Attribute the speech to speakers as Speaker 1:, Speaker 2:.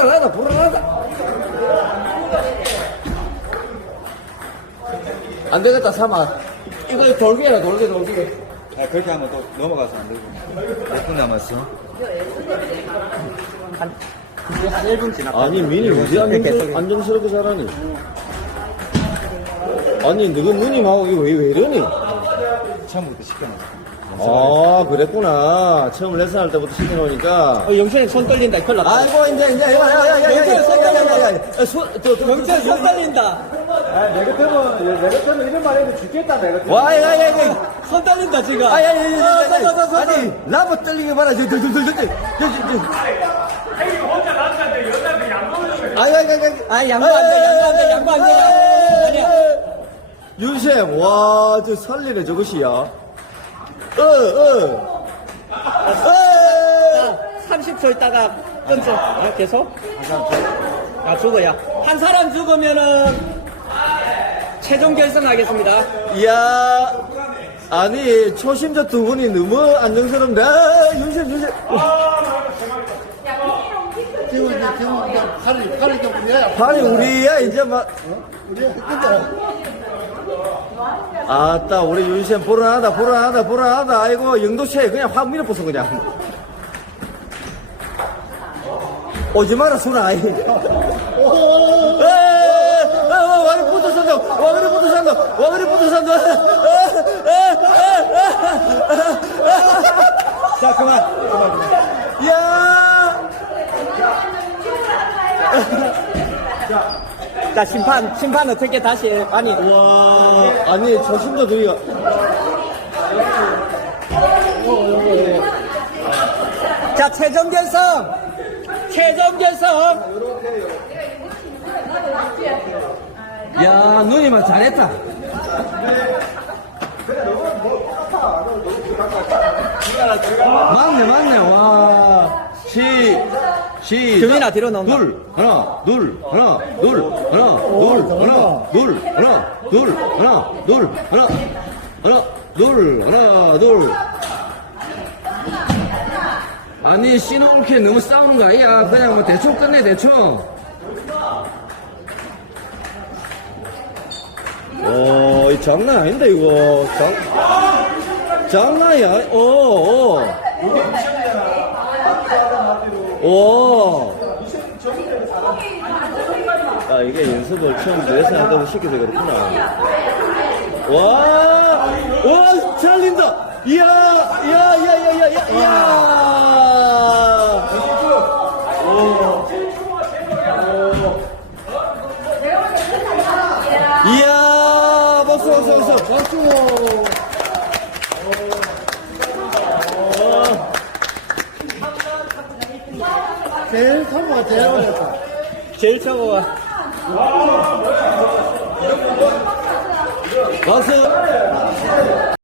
Speaker 1: 불안하다. 안 되겠다, 삼아. 이거 돌기해라, 돌기.
Speaker 2: 아, 그렇게 하면 또 넘어가서 안 되고. 몇 분 남았어? 한 1분 지났다.
Speaker 1: 아니, 민이 어디 안정스럽게 잘하니? 아니, 너가 누님하고 이거 왜 이러니?
Speaker 2: 처음부터 시켜놨어.
Speaker 1: 아, 그랬구나. 처음 레슨 할 때부터 시켜놓으니까.
Speaker 3: 영천이 손 떨린다. 큰일 났다.
Speaker 1: 아이고, 이제,
Speaker 3: 영천이 손 떨린다.
Speaker 1: 야,
Speaker 3: 영천이 손 떨린다.
Speaker 2: 내 같으면 이런 말 해도 죽겠다, 내 같으면.
Speaker 1: 와,
Speaker 3: 손 떨린다, 지금.
Speaker 1: 아니, 나무 떨리게 봐라.
Speaker 3: 양보 안 돼. 아니야.
Speaker 1: 윤쌤, 와, 저 살리네, 저것이야.
Speaker 3: 30초 있다가 끊죠. 계속? 죽어야. 한 사람 죽으면은 최종 결승하겠습니다.
Speaker 1: 이야, 아니, 초심자 두 분이 너무 안정스럽네. 윤쌤.
Speaker 4: 지금 팔이 좀 우리야.
Speaker 1: 팔이 우리야, 이제 막.
Speaker 4: 우리야, 근데.
Speaker 1: 아따, 우리 윤쌤 불안하다. 아이고, 영도차에 그냥 확 밀어붙어, 그냥. 오지 마라, 순아. 와, 그래 붙어산다.
Speaker 2: 자, 그만.
Speaker 1: 야!
Speaker 3: 자, 심판 어떻게 다시 해? 아니,
Speaker 1: 와, 아니, 초심자 두기가.
Speaker 3: 자, 최종 결승.
Speaker 1: 야, 누님아, 잘했다. 맞네, 와.
Speaker 3: 규민아, 뒤로 나온다.
Speaker 1: 둘. 아니, 신호올케 너무 싸우는 거 아니야. 그냥 뭐 대충 끝내, 대충. 이 장난 아닌데, 이거. 장난이야. 아, 이게 연습을 처음 레슨 할 때부터 시켜서 그렇구나. 와, 잘린다! 이야! 이야! 박수!
Speaker 4: 제일 터보가 제일 어렵다.
Speaker 3: 제일 처음.
Speaker 1: 박수!